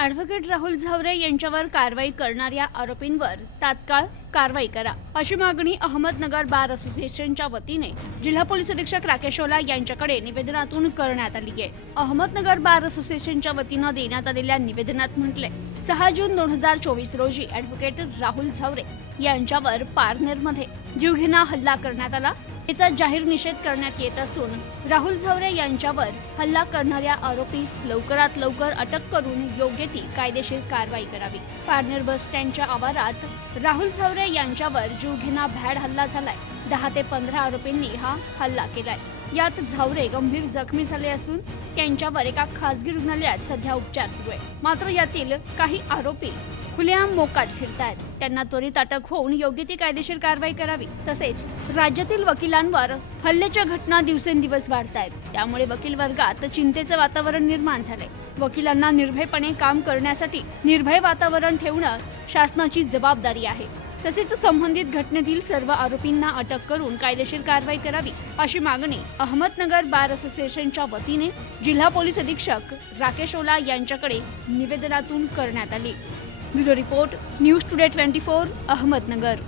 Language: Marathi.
ॲडव्होकेट राहुल झावरे यांच्यावर कारवाई करणाऱ्या आरोपींवर तात्काळ कारवाई करा. अशी मागणी अहमदनगर बार असोसिएशनच्या वतीने जिल्हा पोलीस अधीक्षक राकेश ओला यांच्याकडे निवेदनातून करण्यात आली आहे. अहमदनगर बार असोसिएशनच्या वतीनं देण्यात आलेल्या निवेदनात म्हटले सहा जून दोन हजार चोवीस रोजी ॲडव्होकेट राहुल झावरे यांच्यावर पारनेरमध्ये जीवघेणा हल्ला करण्यात आला. तिचा जाहीर निषेध करण्यात येत असून राहुल झवरे यांच्यावर हल्ला करणाऱ्या आरोपीस लवकरात लवकर अटक करून योग्य ती कायदेशीर कारवाई करावी. पारनेर बस स्टँडच्या आवारात राहुल झवरे यांच्यावर जीवघेणा भॅड हल्ला झालाय. दहा ते पंधरा आरोपींनी हा हल्ला केलाय. यात झावरे गंभीर जखमी झाले असून यांच्यावर एका खासगी रुग्णालयात सध्या उपचार सुरू आहे मात्र यातील काही आरोपी खुलेआम मोकाट फिरतायत. त्यांना त्वरित अटक होऊन योग्य ती कायदेशीर कारवाई करावी. तसेच राज्यातील वकिलांवर हल्ल्याच्या घटना दिवसेंदिवस वाढत आहेत त्यामुळे वकील वर्गात चिंतेचं वातावरण निर्माण झाले वकिलांना निर्भयपणे काम करण्यासाठी निर्भय वातावरण ठेवणं शासनाची जबाबदारी आहे. तसेच संबंधित घटनेतील सर्व आरोपींना अटक करून कायदेशीर कारवाई करावी अशी मागणी अहमदनगर बार असोसिएशनच्या वतीने जिल्हा पोलीस अधीक्षक राकेश ओला यांच्याकडे निवेदनातून करण्यात आली. Bureau report news today twenty four Ahmednagar.